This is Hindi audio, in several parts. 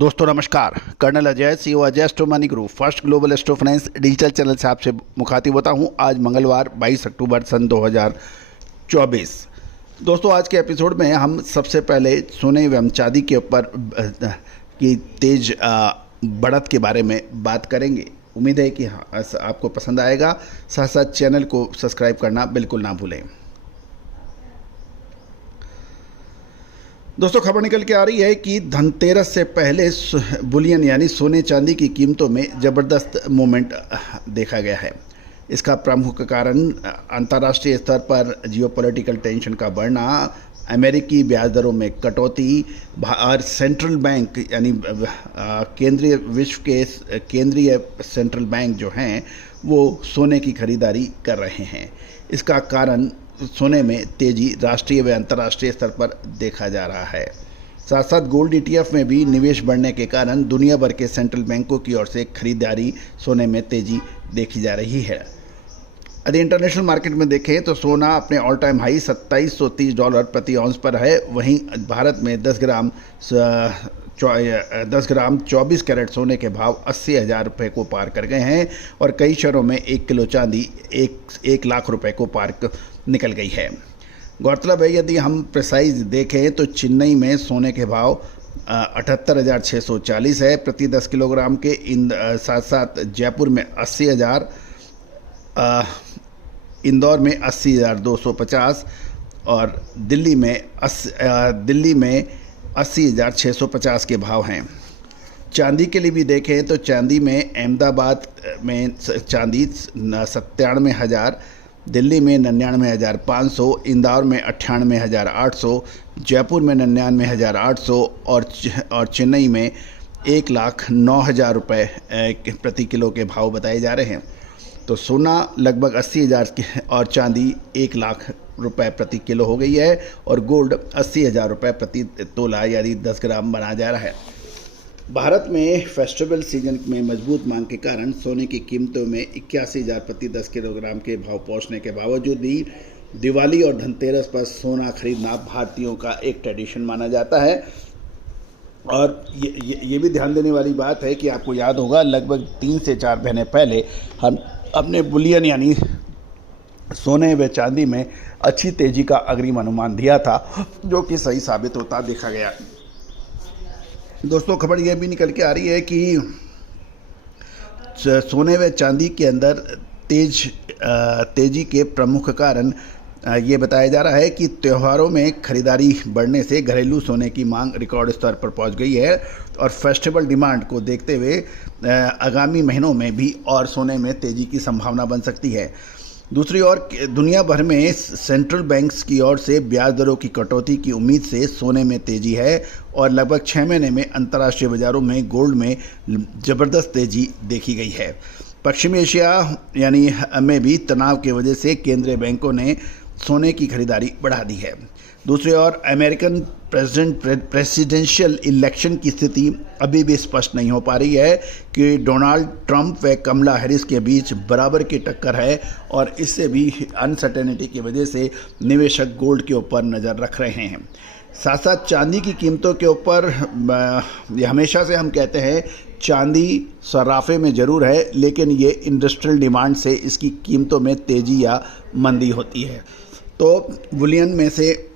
दोस्तों नमस्कार। Colonel Ajay, CEO Ajay astro money group first global astro finance digital channel से आपसे मुखातिब होता हूं। आज मंगलवार 22 अक्टूबर सन 2024। दोस्तों आज के एपिसोड में हम सबसे पहले सोने एवं चांदी के ऊपर की तेज बढ़त के बारे में बात करेंगे। उम्मीद है कि आपको पसंद आएगा। साथ साथ चैनल को सब्सक्राइब करना बिल्कुल ना भूलें। दोस्तों खबर निकल के आ रही है कि धनतेरस से पहले बुलियन यानी सोने चांदी की कीमतों में ज़बरदस्त मूवमेंट देखा गया है। इसका प्रमुख कारण अंतर्राष्ट्रीय स्तर पर जियोपॉलिटिकल टेंशन का बढ़ना, अमेरिकी ब्याज दरों में कटौती और सेंट्रल बैंक यानी केंद्रीय विश्व के केंद्रीय सेंट्रल बैंक जो हैं वो सोने की खरीदारी कर रहे हैं। इसका कारण सोने में तेजी राष्ट्रीय व अंतर्राष्ट्रीय स्तर पर देखा जा रहा है। साथ साथ गोल्ड ETF में भी निवेश बढ़ने के कारण दुनिया भर के सेंट्रल बैंकों की ओर से खरीदारी सोने में तेजी देखी जा रही है। यदि इंटरनेशनल मार्केट में देखें तो सोना अपने ऑल टाइम हाई $2730 प्रति औंस पर है। वहीं भारत में 10 ग्राम 24 कैरेट सोने के भाव 80,000 रुपये को पार कर गए हैं और कई शहरों में 1 किलो चांदी 1 लाख रुपए को पार निकल गई है। गौरतलब है यदि हम प्रिसाइज देखें तो चेन्नई में सोने के भाव 78,640 है प्रति 10 किलोग्राम के। साथ साथ जयपुर में 80,000, इंदौर में 80,250 और दिल्ली में 80,650 के भाव हैं। चांदी के लिए भी देखें तो चांदी में अहमदाबाद में चांदी 97,000, दिल्ली में 99,500, इंदौर में 98,800, जयपुर में 99,800 और चेन्नई में 1,09,000 रुपये प्रति किलो के भाव बताए जा रहे हैं। तो सोना लगभग 80,000 और चांदी 1 लाख रुपए प्रति किलो हो गई है और गोल्ड 80,000 रुपये प्रति तोला यानी 10 ग्राम बना जा रहा है। भारत में फेस्टिवल सीजन में मजबूत मांग के कारण सोने की कीमतों में 81,000 प्रति 10 किलोग्राम के भाव पहुंचने के बावजूद भी दिवाली और धनतेरस पर सोना खरीदना भारतीयों का एक ट्रेडिशन माना जाता है। और ये भी ध्यान देने वाली बात है कि आपको याद होगा लगभग 3 से 4 महीने पहले हम अपने बुलियन यानी सोने व चांदी में अच्छी तेजी का अग्रिम अनुमान दिया था, जो कि सही साबित होता देखा गया। दोस्तों खबर यह भी निकल के आ रही है कि सोने व चांदी के अंदर तेजी के प्रमुख कारण ये बताया जा रहा है कि त्योहारों में खरीदारी बढ़ने से घरेलू सोने की मांग रिकॉर्ड स्तर पर पहुंच गई है और फेस्टिवल डिमांड को देखते हुए आगामी महीनों में भी और सोने में तेजी की संभावना बन सकती है। दूसरी ओर दुनिया भर में सेंट्रल बैंक्स की ओर से ब्याज दरों की कटौती की उम्मीद से सोने में तेजी है और लगभग 6 महीने में अंतर्राष्ट्रीय बाजारों में गोल्ड में ज़बरदस्त तेजी देखी गई है। पश्चिमी एशिया यानी में भी तनाव की वजह से केंद्रीय बैंकों ने सोने की खरीदारी बढ़ा दी है। दूसरी ओर अमेरिकन प्रेसिडेंशियल इलेक्शन की स्थिति अभी भी स्पष्ट नहीं हो पा रही है कि डोनाल्ड ट्रंप व कमला हैरिस के बीच बराबर की टक्कर है और इससे भी अनसर्टेनिटी की वजह से निवेशक गोल्ड के ऊपर नज़र रख रहे हैं। साथ साथ चांदी की कीमतों के ऊपर हमेशा से हम कहते हैं चांदी सर्राफे में ज़रूर है, लेकिन ये इंडस्ट्रियल डिमांड से इसकी कीमतों में तेज़ी या मंदी होती है। तो बुलियन में से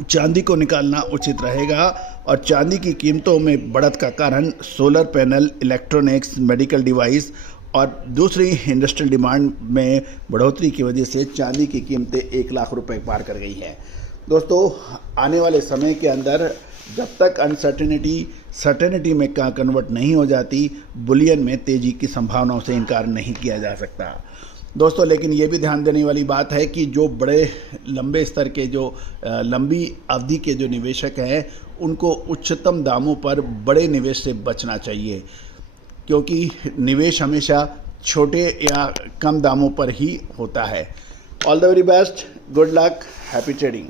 चांदी को निकालना उचित रहेगा और चांदी की कीमतों में बढ़त का कारण solar panel, electronics, medical device और दूसरी इंडस्ट्रियल डिमांड में बढ़ोतरी की वजह से चांदी की कीमतें 1 लाख रुपए पार कर गई हैं। दोस्तों आने वाले समय के अंदर जब तक सर्टेनिटी में कन्वर्ट नहीं हो जाती, बुलियन में तेज़ी की संभावनाओं से इनकार नहीं किया जा सकता। दोस्तों लेकिन ये भी ध्यान देने वाली बात है कि जो बड़े लंबे स्तर के लंबी अवधि के जो निवेशक हैं उनको उच्चतम दामों पर बड़े निवेश से बचना चाहिए, क्योंकि निवेश हमेशा छोटे या कम दामों पर ही होता है। All the very best, good luck, happy trading.